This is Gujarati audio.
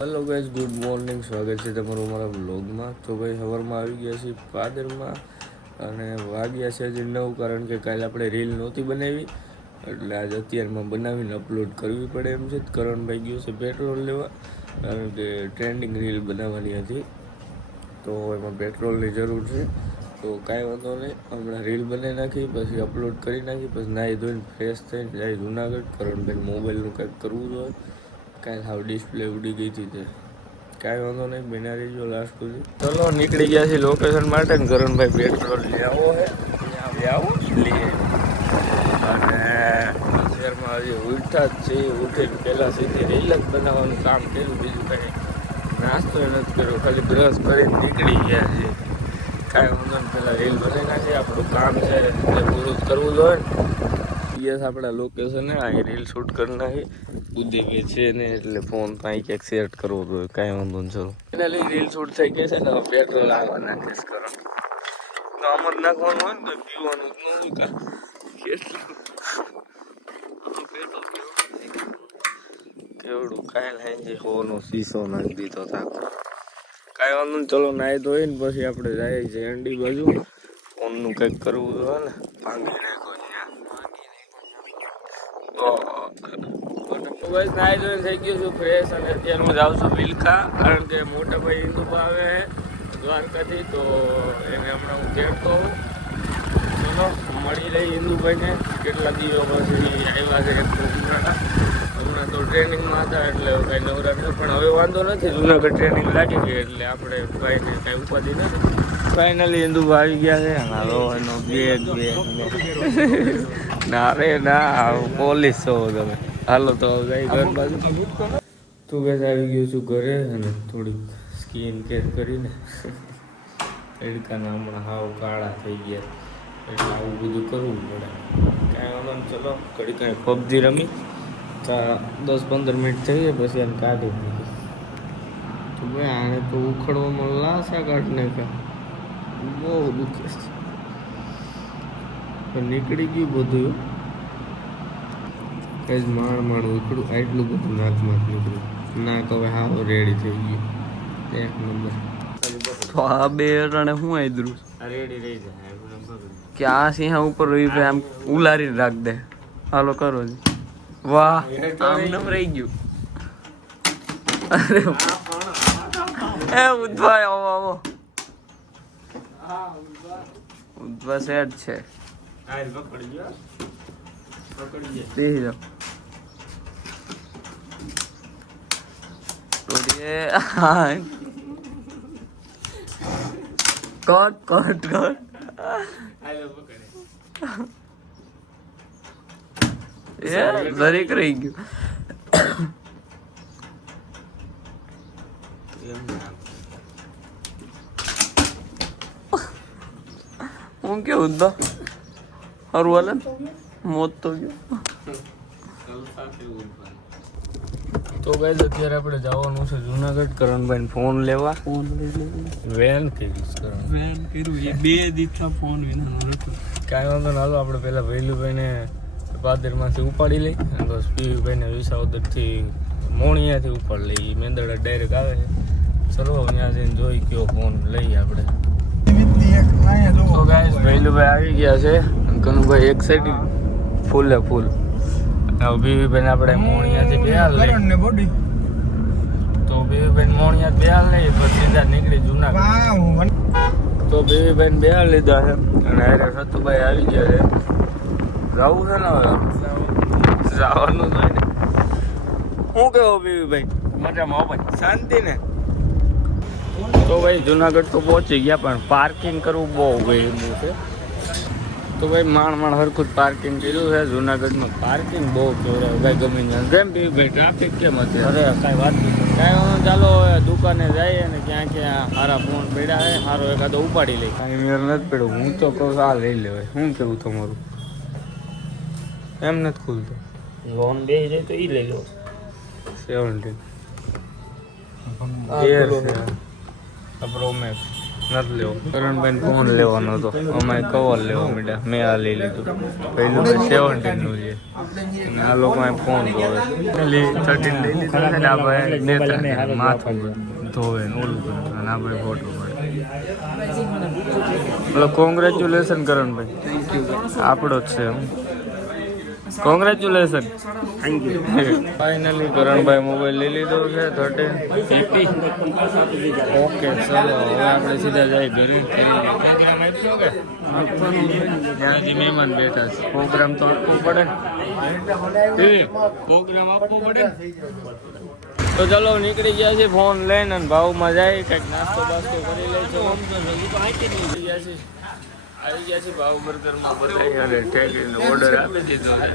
Hello guys, good morning. સ્વાગત છે તમારું અમારા વ્લોગમાં. તો ભાઈ સવારમાં આવી ગયા છીએ પાદરમાં અને વાગ્યા છે હજી 9, કારણ કે કાલે આપણે રીલ નહોતી બનાવી એટલે આજે અત્યારમાં બનાવીને અપલોડ કરવી પડે એમ છે. કરણભાઈ ગયો છે પેટ્રોલ લેવા, કારણ કે ટ્રેન્ડિંગ રીલ બનાવવાની હતી તો એમાં પેટ્રોલની જરૂર છે. તો કાંઈ વાંધો નહીં, હમણાં રીલ બનાવી નાખી, પછી અપલોડ કરી નાખી, પછી નાહી ધોઈને ફ્રેશ થઈને જાય જુનાગઢ. કરણભાઈ મોબાઈલનું કંઈક કરવું જોઈએ, કાંઈ હાવ ડિસ્પ્લે ઉડી ગઈ હતી તે. કાંઈ વાંધો નહીં, બના રહીજો લાસ્ટ સુધી. ચલો નીકળી ગયા છીએ લોકેશન માટે. કરણભાઈ પેટ્રોલ લઈ આવો છે, ત્યાં આવો લઈએ. અને શહેરમાં હજી ઉઠા જ છે. ઉઠીને પહેલાં સીધી રીલ જ બનાવવાનું કામ કર્યું, બીજું કંઈ નાસ્તો એ નથી કર્યો, ખાલી બ્રશ કરીને નીકળી ગયા છે. કાંઈ વાંધો નહીં, પહેલાં રીલ બનાવી નાખીએ. આપણું કામ છે એ પૂરું જ કરવું જોઈએ ને. યસ, આપણા લોકેશને અહીં રીલ શૂટ કરી નાખી. ઉદ્યોગ છે ને એટલે ફોન અહીં ક્યાંક સેટ કરવો જોઈએ. કાંઈ વાંધો નહીં, ચલો. એના લઈ રીલ શૂટ થઈ ગયા છે ને, પેટ્રોલ આવવા નાખીશ. કરો તો આમ જ નાખવાનું હોય ને, તો પીવાનું જ ન હોય. કેવડું કાંઈ લાઈન છે, હોનો શીશો નાખી દીધો હતા. કાંઈ વાંધો નહીં, ચલો નાહી ધોઈ ને પછી આપણે જઈએ છીએ એન્ડી બાજુ. ફોનનું કંઈક કરવું જોઈએ ને, ભાંગી નાખો તો બસ નાહી ધોઈને થઈ ગયું છું ફ્રેશ. અને અત્યારે હું જાઉં છું વિલખા, કારણ કે મોટા ભાઈ ઇન્દુભા આવે છે દ્વારકાથી, તો એને હમણાં હું કહેતો હોઉં. ચલો મળી રહી ઇન્દુભાઈને, કેટલા દિવસો પછી આવ્યા છે. હમણાં તો ટ્રેનિંગમાં હતા એટલે કાંઈ નવરા નથી, પણ હવે વાંધો નથી. જુનાગઢ ટ્રેનિંગ લાગી ગઈ એટલે આપણે ભાઈને કાંઈ ઉપાધિ નથી. ફાઇનલી ઇન્દુભા આવી ગયા છે. હાલો એનો બેગ ના રે ના, પોલીસ છો તમે. હાલો તો ગઈ ઘર બાજુ. તું બેસ આવી ગયો છું ઘરે, અને થોડીક સ્કિન કેર કરીને તડકાના હમણાં હાવ કાળા થઈ ગયા એટલે આવું બધું કરવું પડે. કાંઈ વાંધો નહીં, ચલો ઘડી કાંઈ પબજી રમી 10-15 મિનિટ થઈ જાય પછી આને કાઢી મૂકી. તો ભાઈ આને તો ઉખડવામાં લાશા કાઢી નાખ્યા, બહુ દુખે છે. નીકળી ગયું બધું, કઈ માણ ઉખડું, આટલું બધું નાકમાં નીકળ્યું. નાક હવે હાવ રેડી થઈ ગયું, એક નંબર. તો આ બે અટાણે શું આદરું રેડી રહી જાય કે આ સિંહ ઉપર રહી આમ ઉલારીને રાખ દે. હાલો કરો જી. વાહ, આમ નમ રહી ગયું. અરે એ ઉદ્ધવા આવો આવો, ઉદ્ધવા સેટ છે. બેસી જાઓ. કોટ કોટ કોટ દરેક રહી ગયું. હું કેવું ઉદ્ધા સારું હાલે ને, મોત તો ગયો. તો ગાઈસ અત્યારે આપણે જવાનું છે જુનાગઢ કરણભાઈ ફોન લેવા. ફોન વેન કરીશ કરણ, વેન કર્યું એ 2 દીઠા ફોન વિનાનો હતો. કાંઈ વાંધો ના. હાલો આપણે પહેલાં ભૈલુભાઈને પાદરમાંથી ઉપાડી લઈ, અને બસ પીવીભાઈને વિસાવદરથી મોણિયાથી ઉપાડી લઈ. મેંદડા ડાયરેક્ટ આવે છે. ચલો ત્યાં જઈને જોઈ કયો ફોન લઈએ આપણે. તો ગાઈસ ભૈલુભાઈ આવી ગયા છે, કનુભાઈ એક સાઈડ ફૂલે ફૂલ. બીવીભાઈને આપણે મોણિયાથી બેહાલ લઈ, તો બીવીભાઈને મોણિયા બેહાલ લઈ પછી સીધા નીકળી જુનાગઢ. તો બીવીભાઈને બેહાલ લીધા છે, અને અરે સતુભાઈ આવી ગયા છે. જવું છે ને હવે, જવાનું જ હોય ને. શું કેવો બીવીભાઈ? મજામાં ભાઈ, શાંતિ ને? તો ભાઈ જુનાગઢ તો પહોંચી ગયા, પણ પાર્કિંગ કરવું બહુ વહેલું છે. તો ભાઈ માંડ હરખું જ પાર્કિંગ કર્યું છે. જુનાગઢમાં પાર્કિંગ બહુ ચોરાય ભાઈ, ગમી જાય. કેમ ભાઈ ટ્રાફિક કેમ હતી? અરે કાંઈ વાત નહીં. કાંઈ વાંધો, ચાલો હવે દુકાને જઈએ ને ક્યાં ક્યાં સારા ફોન પડ્યા છે, સારો એકાદો ઉપાડી લઈ. કાંઈ મેર નથી પડ્યો. હું તો કહું આ લઈ લેવાય. શું કેવું તમારું? એમ નથી ખુલતો. લોન બે જાય તો એ લઈ લો. 17 પ્રો મેક્સ નથી લેવો. કરણભાઈ ફોન લેવાનો હતો, અમે કવર લેવા માંડ્યા. મેં આ લઈ લીધું. પહેલું 17 નું છે અને આ લોકો ફોન ધોવે. 13 લઈ લીધું છે ને આ ભાઈ નેત્રને માથું ધોવે ને ઓલું કરે અને આ ભાઈ ફોટો પાડે. બોલો કોંગ્રેચ્યુલેશન કરણભાઈ, આપણો જ છે. કોંગ્રેચ્યુલેશન. ફાઇનલી કરણભાઈ મોબાઈલ લઈ લીધો છે 13 PP. ઓકે ચલો હવે આપણે સીધા જાય ઘરે. પ્રોગ્રામ આપ્યો કે ત્યાંથી મહેમાન બેઠા છે. પ્રોગ્રામ તો આપવું પડે ને, પ્રોગ્રામ આપવું પડે ને. તો ચલો નીકળી ગયા છે ફોન લઈને અને ભાવમાં જાય કંઈક નાસ્તો બાસ્તો કરી લે છે. આવી ગયા છે ભાવ બર્ગરમાં બધા ઠેકીને ઓર્ડર આપી દીધો છે.